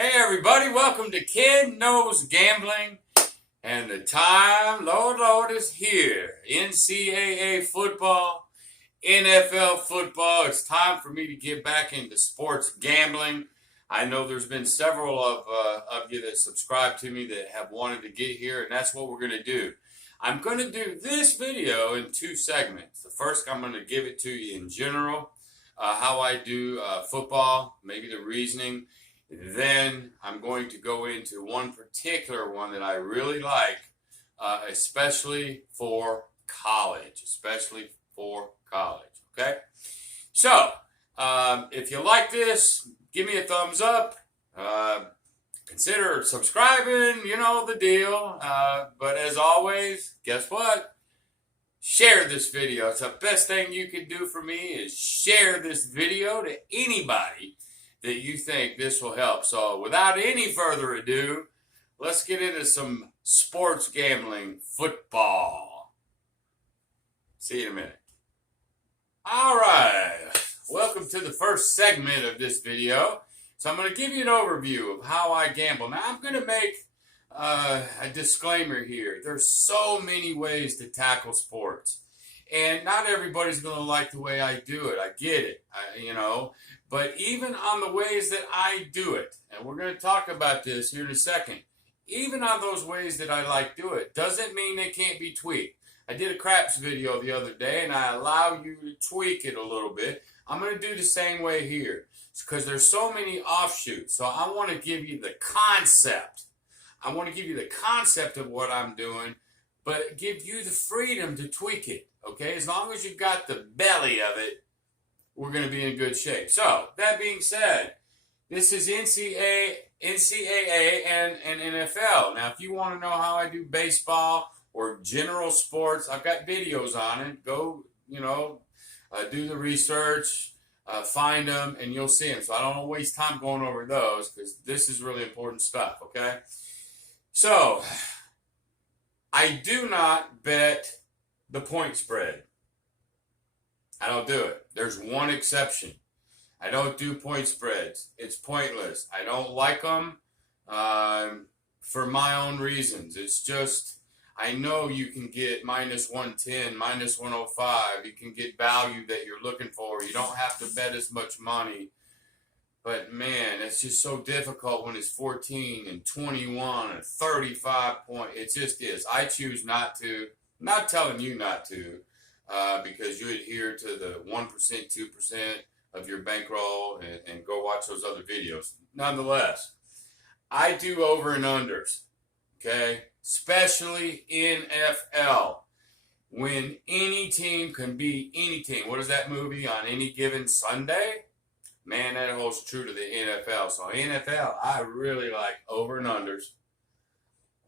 Hey everybody, welcome to Kid Knows Gambling, and the time, Lord, is here. NCAA football, NFL football. It's time for me to get back into sports gambling. I know there's been several of you that subscribe to me that have wanted to get here, and that's what we're going to do. I'm going to do this video in two segments. The first, I'm going to give it to you in general, how I do football, maybe the reasoning. Then I'm going to go into one particular one that I really like, especially for college, okay? So, if you like this, give me a thumbs up. Consider subscribing, you know the deal. But as always, guess what? Share this video. It's the best thing you can do for me is share this video to anybody that you think this will help. So without any further ado, let's get into some sports gambling football. See you in a minute. All right. Welcome to the first segment of this video. So I'm going to give you an overview of how I gamble. Now I'm going to make a disclaimer here. There's so many ways to tackle sports. And not everybody's going to like the way I do it. I get it, But even on the ways that I do it, and we're going to talk about this here in a second, even on those ways that I like do it, doesn't mean they can't be tweaked. I did a craps video the other day, and I allow you to tweak it a little bit. I'm going to do the same way here because there's so many offshoots. So I want to give you the concept. I want to give you the concept of what I'm doing, but give you the freedom to tweak it. Okay, as long as you've got the belly of it, we're going to be in good shape. So, that being said, this is NCAA and NFL. Now, if you want to know how I do baseball or general sports, I've got videos on it. Go, do the research, find them, and you'll see them. So, I don't want to waste time going over those because this is really important stuff, okay? So, I do not bet the point spread. I don't do it. There's one exception. I don't do point spreads. It's pointless. I don't like them for my own reasons. It's just, I know you can get minus 110, minus 105. You can get value that you're looking for. You don't have to bet as much money. But man, it's just so difficult when it's 14 and 21 and 35 points. It just is. I choose not to. I'm not telling you not to because you adhere to the 1%, 2% of your bankroll and go watch those other videos. Nonetheless, I do over and unders, okay? Especially NFL. When any team can beat any team. What is that movie, On Any Given Sunday? Man, that holds true to the NFL. So NFL, I really like over and unders.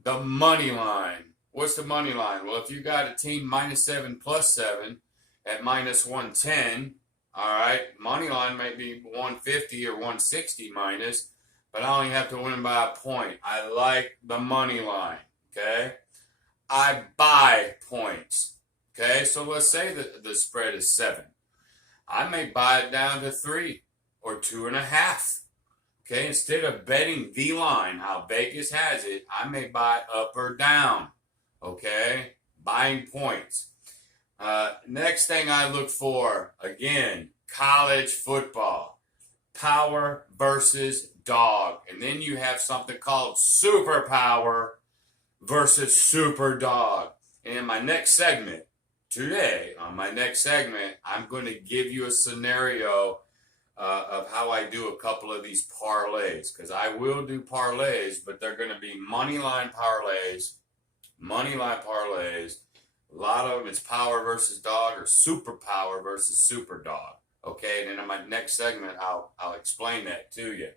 The money line. What's the money line? Well, if you got a team minus 7 plus 7 at minus 110, all right, money line might be 150 or 160 minus, but I only have to win by a point. I like the money line, okay? I buy points, okay? So let's say that the spread is 7. I may buy it down to 3 or 2.5. Okay, instead of betting the line, how Vegas has it, I may buy up or down. Okay, buying points. Next thing I look for, again, college football. Power versus dog. And then you have something called super power versus super dog. And in my next segment, today, on my next segment, I'm going to give you a scenario of how I do a couple of these parlays. Because I will do parlays, but they're going to be money line parlays. A lot of them, it's power versus dog or super power versus super dog. Okay, and then in my next segment, I'll explain that to you.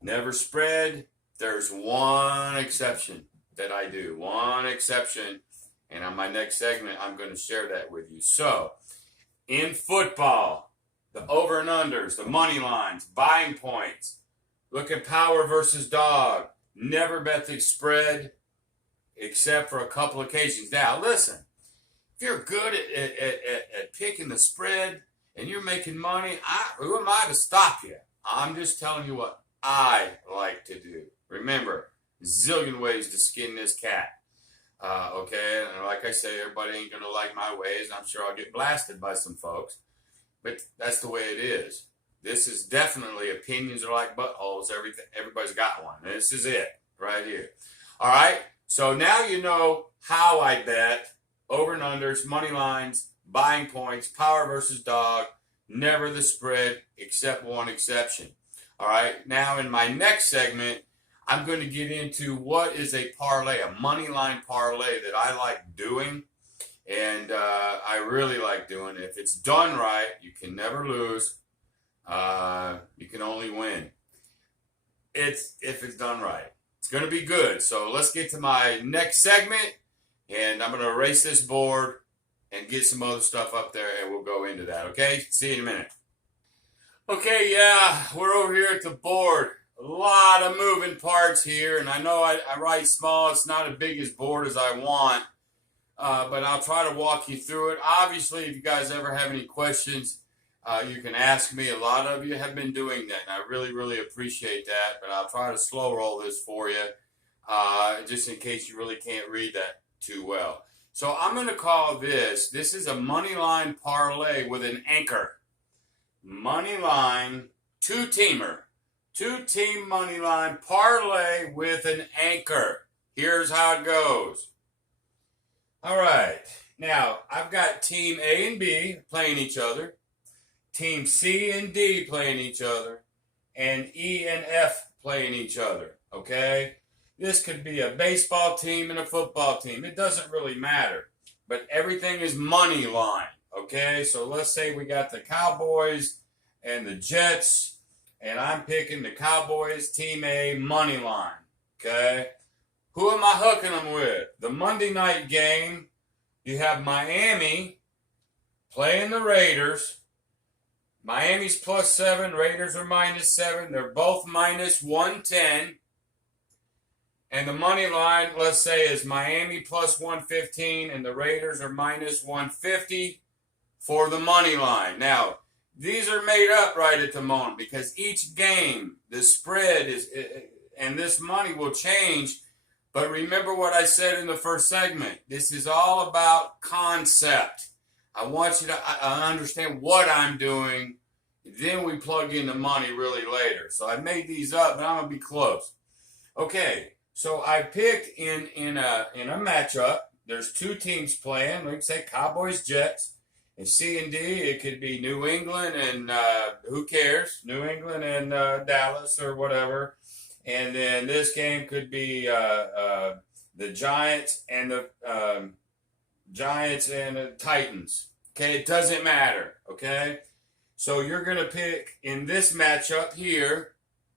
Never spread. There's one exception that I do. One exception. And on my next segment, I'm going to share that with you. So, in football, the over and unders, the money lines, buying points, look at power versus dog. Never bet the spread except for a couple occasions. Now, listen, if you're good at picking the spread and you're making money, who am I to stop you? I'm just telling you what I like to do. Remember, zillion ways to skin this cat. Okay, and like I say, everybody ain't gonna like my ways. I'm sure I'll get blasted by some folks, but that's the way it is. This is definitely opinions are like buttholes. Everybody's got one. This is it right here. All right. So now you know how I bet over and unders, money lines, buying points, power versus dog, never the spread, except one exception. All right. Now in my next segment, I'm going to get into what is a parlay, a money line parlay that I like doing. And I really like doing it. If it's done right, you can never lose. You can only win. If it's done right. It's going to be good. So let's get to my next segment. And I'm going to erase this board and get some other stuff up there. And we'll go into that. Okay? See you in a minute. Okay, yeah. We're over here at the board. A lot of moving parts here. And I know I write small. It's not as big as board as I want. But I'll try to walk you through it. Obviously, if you guys ever have any questions, you can ask me. A lot of you have been doing that, and I really, really appreciate that. But I'll try to slow roll this for you, just in case you really can't read that too well. So I'm going to call this is a money line parlay with an anchor. Money line, two-teamer. Two-team money line parlay with an anchor. Here's how it goes. All right. Now, I've got Team A and B playing each other. Team C and D playing each other. And E and F playing each other. Okay? This could be a baseball team and a football team. It doesn't really matter. But everything is money line. Okay? So let's say we got the Cowboys and the Jets. And I'm picking the Cowboys, Team A, money line. Okay? Who am I hooking them with? The Monday night game, you have Miami playing the Raiders. Miami's +7, Raiders are -7. They're both -110. And the money line, let's say, is Miami +115, and the Raiders are -150 for the money line. Now, these are made up right at the moment because each game, the spread is, and this money will change. But remember what I said in the first segment. This is all about concept. I want you to understand what I'm doing. Then we plug in the money really later. So I made these up, but I'm going to be close. Okay, so I picked in a matchup. There's two teams playing. We can say Cowboys, Jets. And C and D, it could be New England and who cares? New England and Dallas or whatever. And then this game could be the Giants and the Titans. Okay, it doesn't matter. Okay, so you're gonna pick in this matchup here.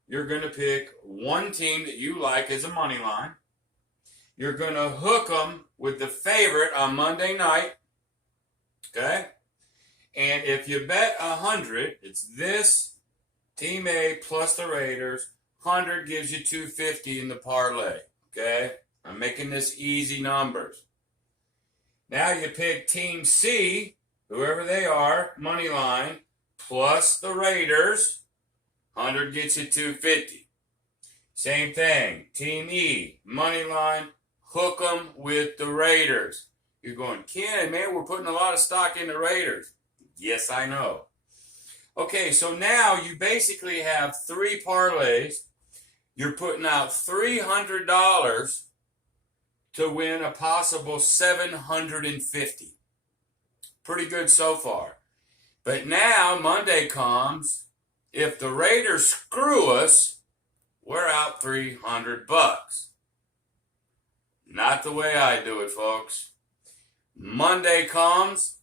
You're gonna pick one team that you like as a money line. You're gonna hook them with the favorite on Monday night. Okay, and if you bet 100, it's this Team A plus the Raiders. 100 gives you 250 in the parlay. Okay? I'm making this easy numbers. Now you pick Team C, whoever they are, money line, plus the Raiders. 100 gets you 250. Same thing. Team E, money line, hook them with the Raiders. You're going, Ken, man, we're putting a lot of stock in the Raiders. Yes, I know. Okay, so now you basically have three parlays. You're putting out $300 to win a possible $750. Pretty good so far. But now Monday comes. If the Raiders screw us, we're out $300. Not the way I do it, folks. Monday comes.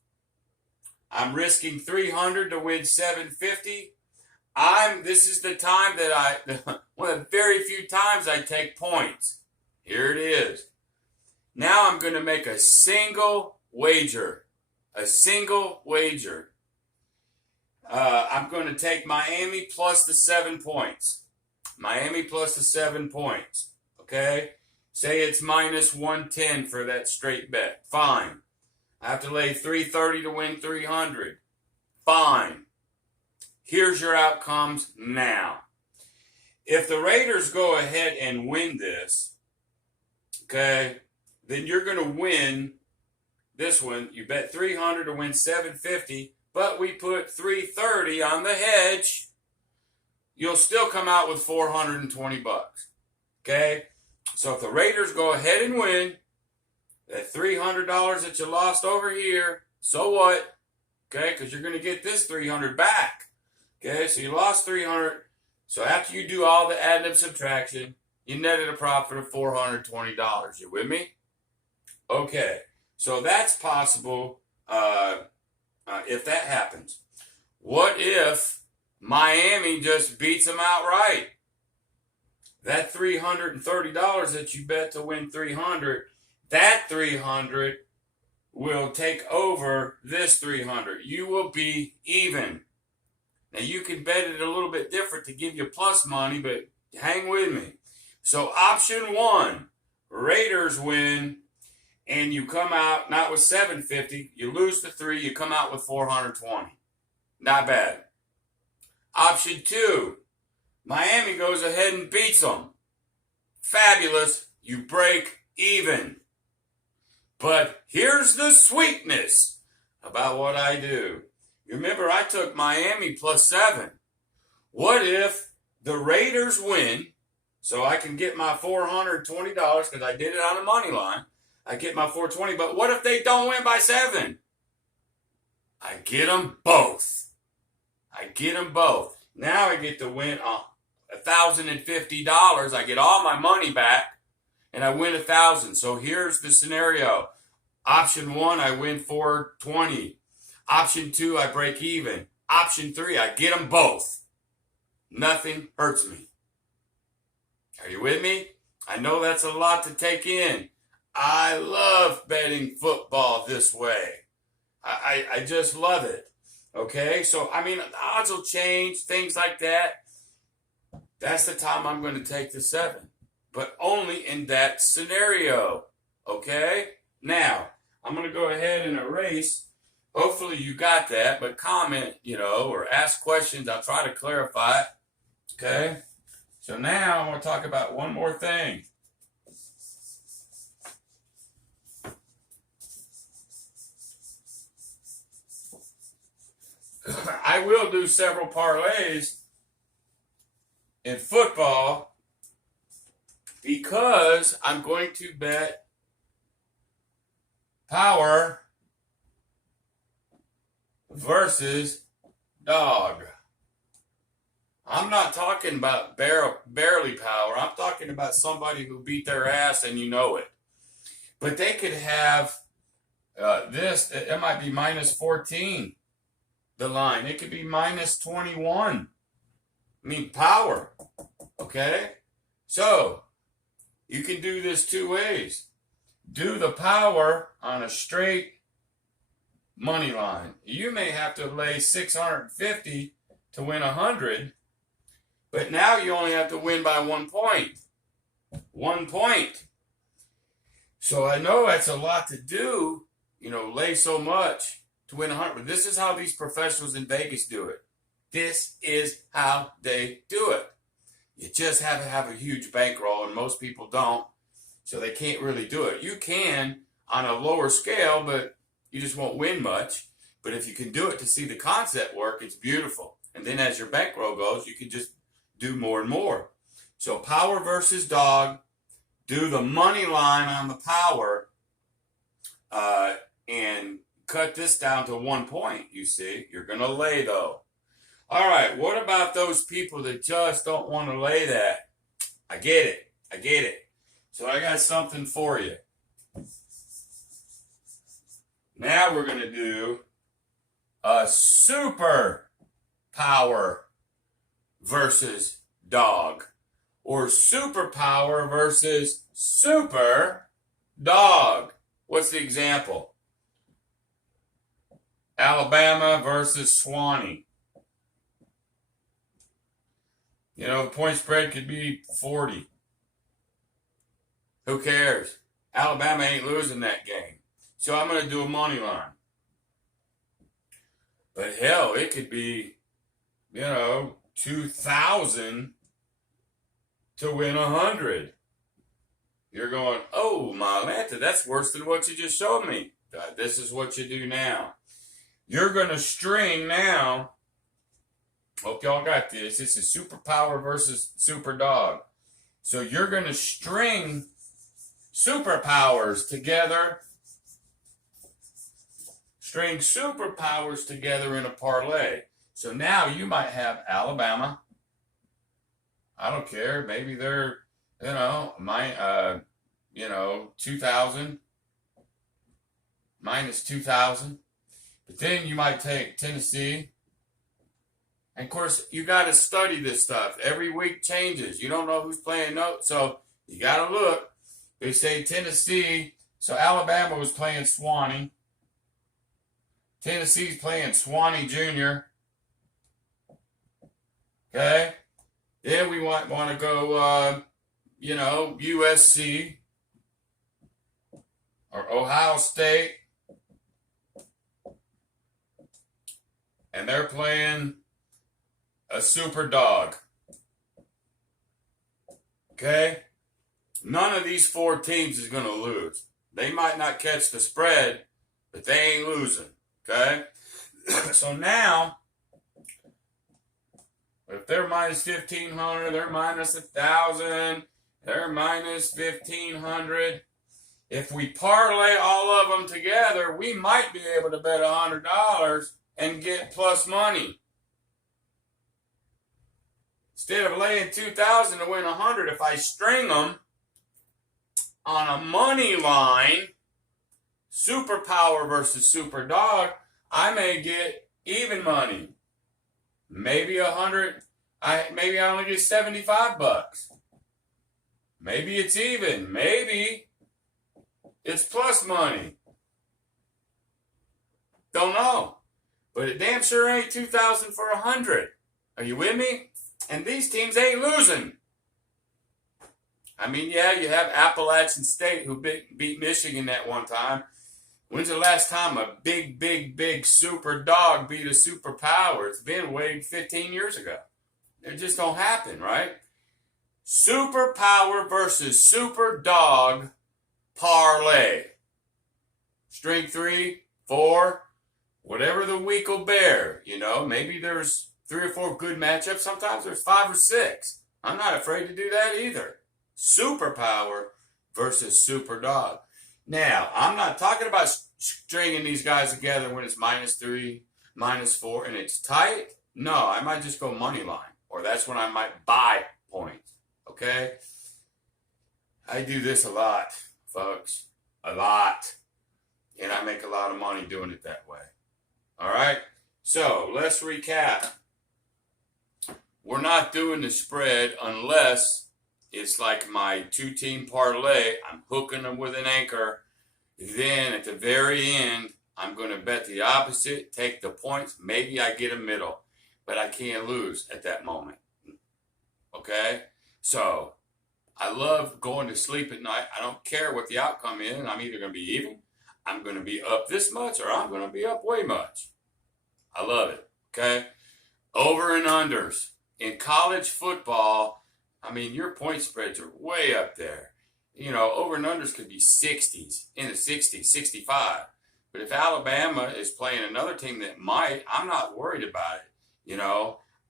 I'm risking $300 to win $750. This is the time that one of the very few times I take points. Here it is. Now I'm going to make a single wager. A single wager. I'm going to take Miami plus the 7 points. Miami plus the 7 points. Okay? Say it's -110 for that straight bet. Fine. I have to lay $330 to win $300. Fine. Here's your outcomes now. if the Raiders go ahead and win this, okay, then you're going to win this one. You bet 300 to win 750, but we put 330 on the hedge. You'll still come out with 420 bucks. Okay? So if the Raiders go ahead and win, that $300 that you lost over here, so what? Okay? Because you're going to get this 300 back. Okay? So you lost 300. So after you do all the add and subtraction, you netted a profit of $420. You with me? Okay. So that's possible if that happens. What if Miami just beats them outright? That $330 that you bet to win 300, that 300 will take over this 300. You will be even. Now you can bet it a little bit different to give you plus money, but hang with me. So option 1, Raiders win, and you come out not with 750, you lose the 3, you come out with 420. Not bad. Option 2, Miami goes ahead and beats them. Fabulous. You break even. But here's the sweetness about what I do. You remember I took Miami plus 7. What if the Raiders win, so I can get my $420 because I did it on the money line. I get my 420, but what if they don't win by 7? I get them both. I get them both. Now I get to win $1,050. I get all my money back, and I win 1,000. So here's the scenario. Option 1, I win 420. Option 2, I break even. Option 3, I get them both. Nothing hurts me. Are you with me? I know that's a lot to take in. I love betting football this way. I just love it. Okay? So, I mean, the odds will change, things like that. That's the time I'm going to take the 7. But only in that scenario. Okay? Now, I'm going to go ahead and erase. Hopefully you got that, but comment, or ask questions. I'll try to clarify it. Okay? So now I want to talk about one more thing. I will do several parlays in football because I'm going to bet power versus dog. I'm not talking about barely power. I'm talking about somebody who beat their ass and you know it. But they could have this. It might be minus 14, the line. It could be minus 21. I mean, power. Okay? So, you can do this 2 ways. Do the power on a straight money line. You may have to lay 650 to win 100, but now you only have to win by 1 point. 1 point. So I know that's a lot to do, lay so much to win 100. This is how these professionals in Vegas do it. This is how they do it. You just have to have a huge bankroll, and most people don't, so they can't really do it. You can on a lower scale, but you just won't win much. But if you can do it to see the concept work, it's beautiful. And then as your bankroll goes, you can just do more and more. So power versus dog. Do the money line on the power and cut this down to 1 point, you see. You're going to lay, though. All right, what about those people that just don't want to lay that? I get it. So I got something for you. Now we're going to do a super power versus dog. Or superpower versus super dog. What's the example? Alabama versus Swanee. The point spread could be 40. Who cares? Alabama ain't losing that game. So I'm going to do a money line. But hell, it could be, 2,000 to win 100. You're going, oh, my Atlanta, that's worse than what you just showed me. This is what you do now. You're going to string now. Hope y'all got this. This is superpower versus super dog. So you're going to string superpowers together. String superpowers together in a parlay. So now you might have Alabama. I don't care. Maybe they're, 2,000. Minus 2,000. But then you might take Tennessee. And of course, you got to study this stuff. Every week changes. You don't know who's playing so you got to look. They say Tennessee. So Alabama was playing Swanee. Tennessee's playing Swanee Jr. Okay? Then we want to go, USC or Ohio State. And they're playing a super dog. Okay? None of these 4 teams is going to lose. They might not catch the spread, but they ain't losing. Okay? So now, if they're minus 1,500, they're minus 1,000, they're minus 1,500. If we parlay all of them together, we might be able to bet $100 and get plus money. Instead of laying 2,000 to win 100, if I string them on a money line, superpower versus super dog, I may get even money. Maybe 100. Maybe I only get $75. Maybe it's even. Maybe it's plus money. Don't know. But it damn sure ain't 2,000 for 100. Are you with me? And these teams ain't losing. I mean, yeah, you have Appalachian State who beat Michigan that one time. When's the last time a big super dog beat a super power? It's been way 15 years ago. It just don't happen, right? Super power versus super dog parlay. String 3, 4, whatever the week will bear. Maybe there's 3 or 4 good matchups. Sometimes there's 5 or 6. I'm not afraid to do that either. Superpower versus super dog. Now, I'm not talking about stringing these guys together when it's minus 3, minus 4, and it's tight. No, I might just go money line, or that's when I might buy points. Okay? I do this a lot, folks. A lot. And I make a lot of money doing it that way. All right? So, let's recap. We're not doing the spread unless it's like my 2-team parlay. I'm hooking them with an anchor. Then at the very end, I'm going to bet the opposite, take the points. Maybe I get a middle, but I can't lose at that moment. Okay? So, I love going to sleep at night. I don't care what the outcome is. I'm either going to be even, I'm going to be up this much, or I'm going to be up way much. I love it. Okay? Over and unders. In college football, I mean, your point spreads are way up there. Over and unders could be 60s, in the 60s, 65. But if Alabama is playing another team that might, I'm not worried about it,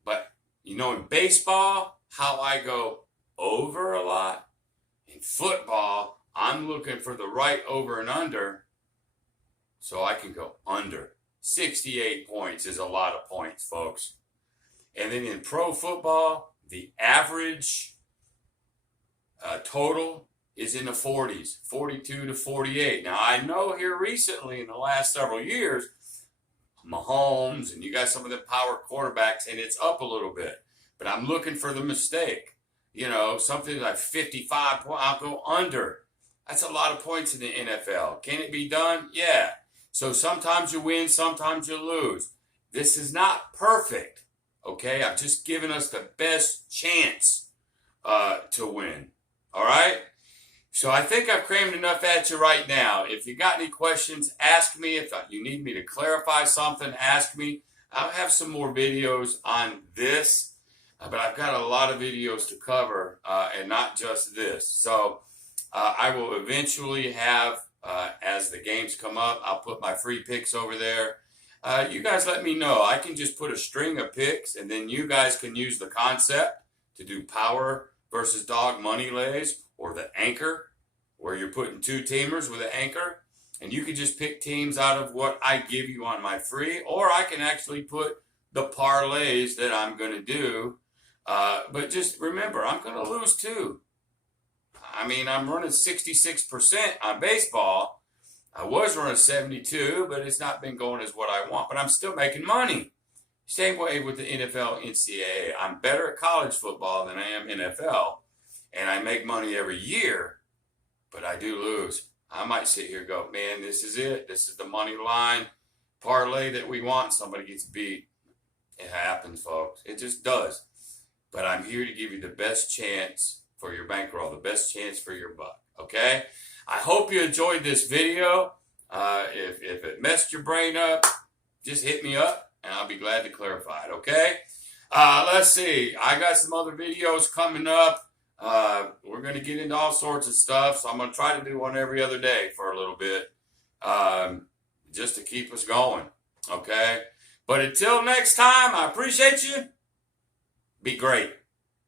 But, in baseball, how I go over a lot. In football, I'm looking for the right over and under so I can go under. 68 points is a lot of points, folks. And then in pro football, the average total is in the 40s, 42 to 48. Now, I know here recently in the last several years, Mahomes and you got some of the power quarterbacks, and it's up a little bit. But I'm looking for the mistake. Something like 55 points, I'll go under. That's a lot of points in the NFL. Can it be done? Yeah. So sometimes you win, sometimes you lose. This is not perfect. Okay, I've just given us the best chance to win. All right? So I think I've crammed enough at you right now. If you got any questions, ask me. If you need me to clarify something, ask me. I'll have some more videos on this. but I've got a lot of videos to cover, and not just this. So I will eventually have, as the games come up, I'll put my free picks over there. You guys let me know. I can just put a string of picks, and then you guys can use the concept to do power versus dog money lays, or the anchor, where you're putting two teamers with an anchor. And you can just pick teams out of what I give you on my free, or I can actually put the parlays that I'm going to do. But just remember, I'm going to lose too. I mean, I'm running 66% on baseball. I was running 72, but it's not been going as what I want. But I'm still making money. Same way with the NFL, Ncaa. I'm better at college football than I am NFL. And I make money every year, but I do lose. I might sit here and go, man, this is it. This is the money line parlay that we want. Somebody gets beat. It happens, folks. It just does. But I'm here to give you the best chance for your bankroll, the best chance for your buck, okay? I hope you enjoyed this video. If it messed your brain up, just hit me up, and I'll be glad to clarify it, okay? Let's see. I got some other videos coming up. We're going to get into all sorts of stuff, so I'm going to try to do one every other day for a little bit, just to keep us going, okay? But until next time, I appreciate you. Be great.